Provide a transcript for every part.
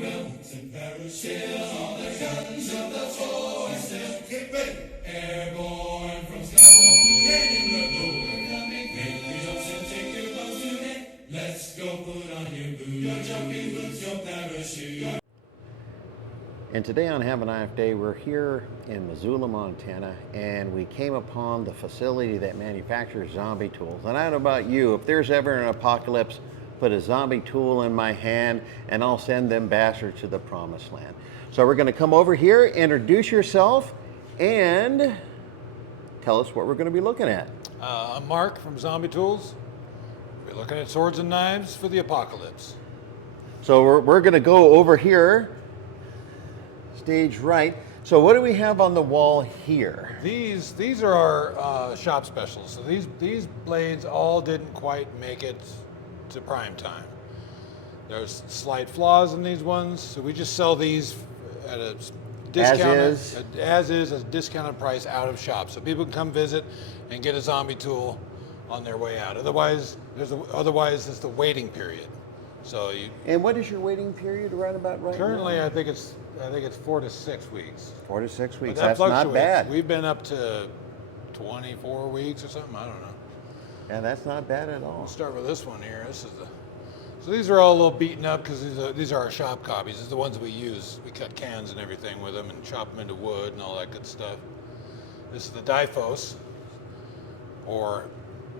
belts and parachutes, all the guns of the force. Get ready. Airborne from skies up to head in the door. Coming, make your jumps and take your bows today. Let's go, put on your boots, your jumping boots, your parachute. And today on Have a Nice Day, we're here in Missoula, Montana, and we came upon the facility that manufactures zombie tools. And I don't know about you, if there's ever an apocalypse, put a zombie tool in my hand and I'll send them bastards to the promised land. So we're gonna come over here, introduce yourself, and tell us what we're gonna be looking at. I'm Mark from Zombie Tools. We're looking at swords and knives for the apocalypse. So we're gonna go over here, stage right. So what do we have on the wall here? These are our shop specials. So these blades all didn't quite make it to prime time. There's slight flaws in these ones, so we just sell these at a discounted, as is, a discounted price out of shop, so people can come visit and get a zombie tool on their way out. Otherwise, it's the waiting period. So And what is your waiting period right currently, now? I think it's 4 to 6 weeks. 4 to 6 weeks. But that That's not fluctuates. bad. We've been up to 24 weeks or something. I don't know. Yeah, that's not bad at all. We'll start with this one here. So these are all a little beaten up because these are our shop copies. These are the ones we use. We cut cans and everything with them and chop them into wood and all that good stuff. This is the Difos, or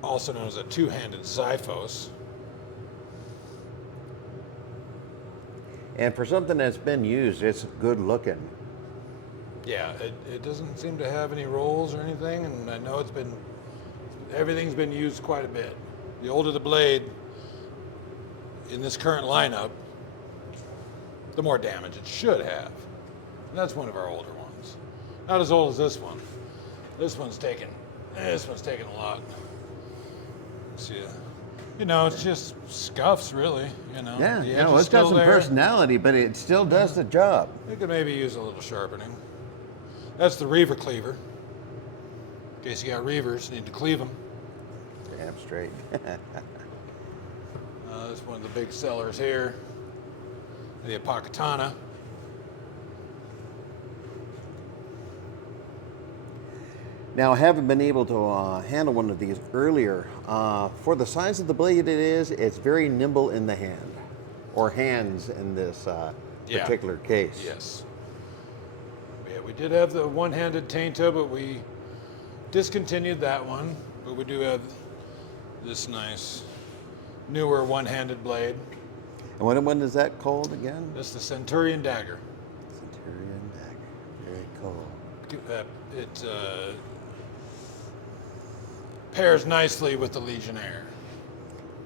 also known as a two-handed Xiphos. And for something that's been used, it's good looking. Yeah, it doesn't seem to have any rolls or anything, and I know everything's been used quite a bit. The older the blade in this current lineup, the more damage it should have. And that's one of our older ones. Not as old as this one. This one's taken a lot. See, it's just scuffs, really. Yeah, The edge is it's got still some there. personality, but it still does the job. You could maybe use a little sharpening. That's the Reaver cleaver. In case you got Reavers, need to cleave them. Damn straight. That's one of the big sellers here. The Apocatana. Now, I haven't been able to handle one of these earlier. For the size of the blade it is, it's very nimble in the hand, or hands in this particular case. Yes. Yeah, we did have the one-handed Tainta, but we discontinued that one. But we do have this nice, newer one-handed blade. And what one is that called again? That's the Centurion Dagger. Centurion Dagger. Very cool. It pairs nicely with the Legionnaire.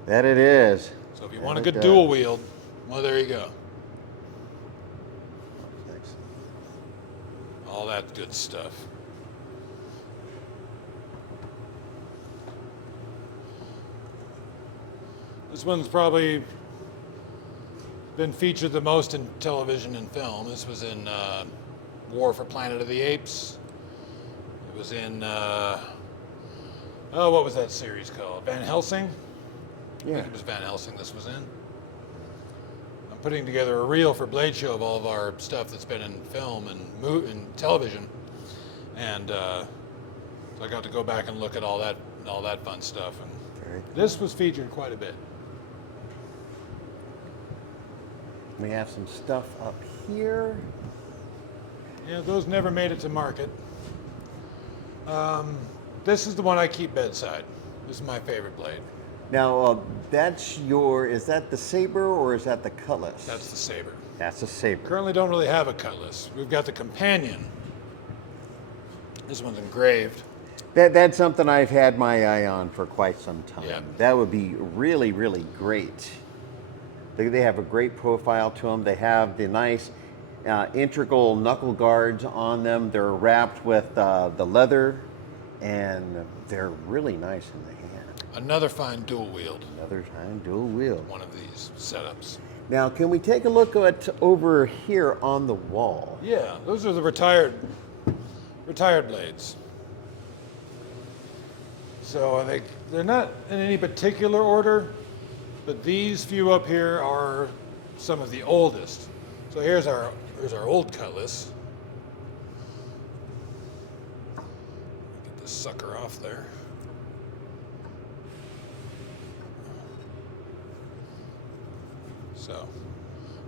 That it is. So if you want a good dual wield, well, there you go. Thanks. All that good stuff. This one's probably been featured the most in television and film. This was in War for Planet of the Apes. It was in, what was that series called? Van Helsing? Yeah. I think it was Van Helsing this was in. I'm putting together a reel for Blade Show of all of our stuff that's been in film and television. And so I got to go back and look at all that fun stuff. And Very cool. this was featured quite a bit. We have some stuff up here. Yeah, those never made it to market. This is the one I keep bedside. This is my favorite blade. Now, is that the saber or is that the cutlass? That's the saber. That's the saber. Currently don't really have a cutlass. We've got the companion. This one's engraved. That's something I've had my eye on for quite some time. Yeah. That would be really, really great. They have a great profile to them. They have the nice integral knuckle guards on them. They're wrapped with the leather, and they're really nice in the hand. Another fine dual wield. Another time dual wield. One of these setups. Now, can we take a look at over here on the wall? Yeah, those are the retired blades. So they're not in any particular order, but these few up here are some of the oldest. So here's our old cutlass. Get this sucker off there. So,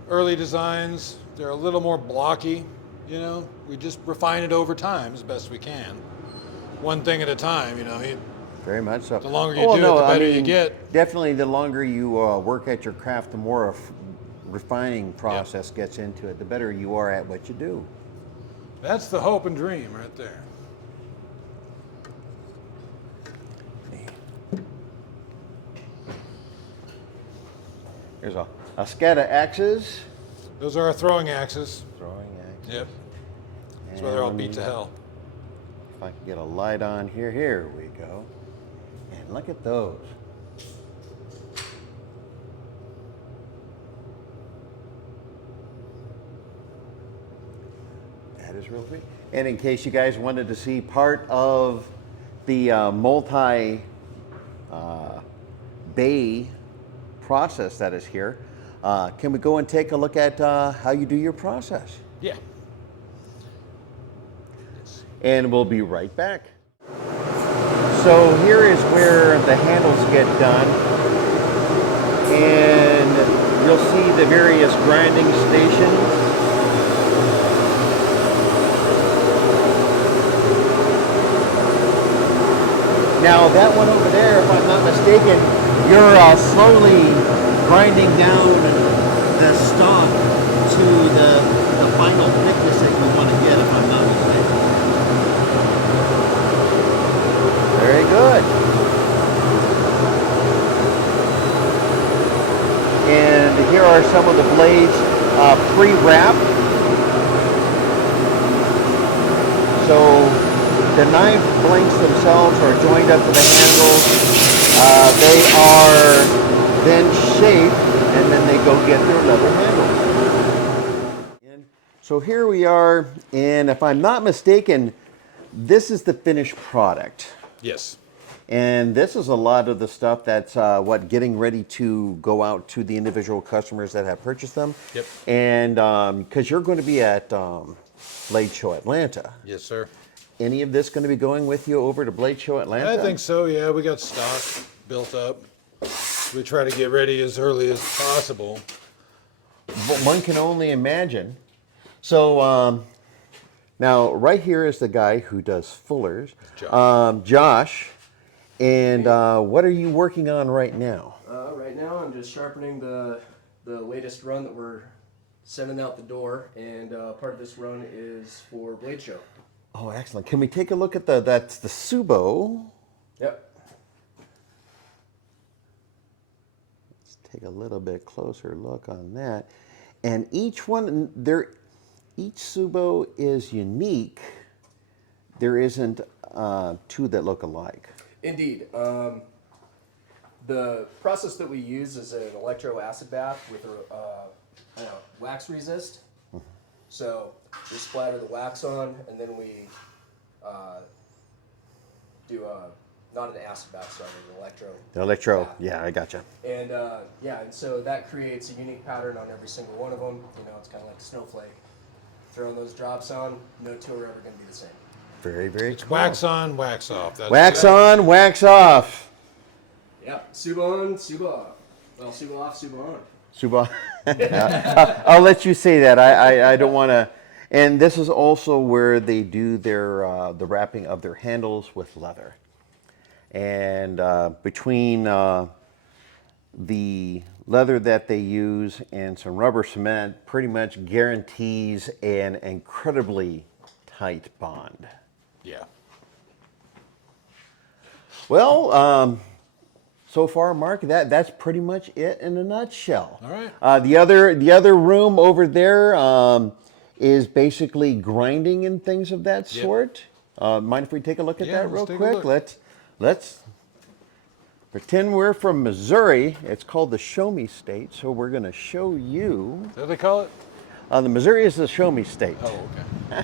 early designs, they're a little more blocky, you know. We just refine it over time as best we can. One thing at a time, you know. Very much so. The longer you do it, the better you get. Definitely, the longer you work at your craft, the more refining process gets into it, the better you are at what you do. That's the hope and dream right there. There's a scad of axes. Those are our throwing axes. Throwing axes. Yep. That's why they're all beat to hell. If I can get a light on here, here we go. And look at those. That is real sweet. And in case you guys wanted to see part of the multi bay process that is here, can we go and take a look at how you do your process? Yeah. And we'll be right back. So here is where the handles get done, and you'll see the various grinding stations. Now that one over there, if I'm not mistaken, you're slowly grinding down the stock to the final thickness that you want to get, if I'm not mistaken. Very good. And here are some of the blades pre-wrapped. So the knife blanks themselves are joined up to the handles. They are then shaped, and then they go get their leather handles. So here we are, and if I'm not mistaken, this is the finished product. Yes. And this is a lot of the stuff that's getting ready to go out to the individual customers that have purchased them. Yep. And because you're going to be at Blade Show Atlanta. Yes, sir. Any of this going to be going with you over to Blade Show Atlanta? I think so, yeah. We got stock built up. We try to get ready as early as possible. But one can only imagine. So now right here is the guy who does fullers. Josh. And what are you working on right now? Right now I'm just sharpening the latest run that we're sending out the door, and part of this run is for Blade Show. Oh, excellent. Can we take a look at that's the Subo. Yep. Let's take a little bit closer look on that. And each Subo is unique. There isn't two that look alike. Indeed. The process that we use is an electro acid bath with a wax resist. So we splatter the wax on, and then we do not an acid bath, sorry, an electro. The electro, bath. yeah, I gotcha. And and so that creates a unique pattern on every single one of them. You know, it's kind of like a snowflake. Throwing those drops on, no two are ever going to be the same. Very, very It's cool. wax on, wax off. That's wax on, wax off. Yep, Subo on, Subo off. Well, Subo off, Subo on. Subo. I'll let you say that. I don't want to. And this is also where they do their the wrapping of their handles with leather. And between the leather that they use and some rubber cement, pretty much guarantees an incredibly tight bond. Yeah. Well, so far, Mark, that's pretty much it in a nutshell. All right. The other room over there is basically grinding and things of that sort. Mind if we take a look at that real quick? Let's pretend we're from Missouri. It's called the Show Me State, so we're going to show you. Is that what they call it? The Missouri is the Show Me State. Oh, okay.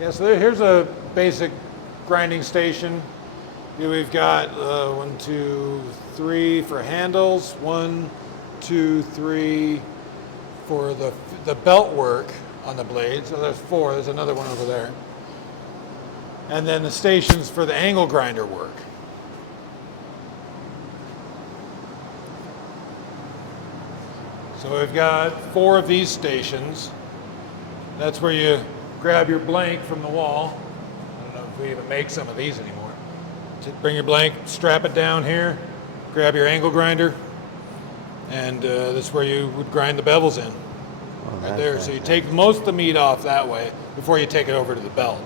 Yeah, so here's a basic grinding station. Here we've got 1, 2, 3 for handles. 1, 2, 3, for the belt work on the blade. So there's 4. There's another one over there. And then the stations for the angle grinder work. So we've got 4 of these stations. That's where you grab your blank from the wall. I don't know if we even make some of these anymore. Bring your blank, strap it down here, grab your angle grinder, and that's where you would grind the bevels in. Right there. So you take most of the meat off that way before you take it over to the belt.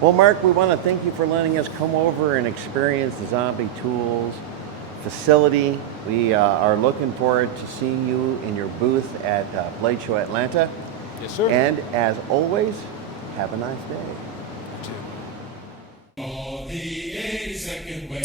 Well, Mark, we want to thank you for letting us come over and experience the Zombie Tools facility. We are looking forward to seeing you in your booth at Blade Show Atlanta. Yes, sir. And as always, have a nice day. You too. On the 82nd way.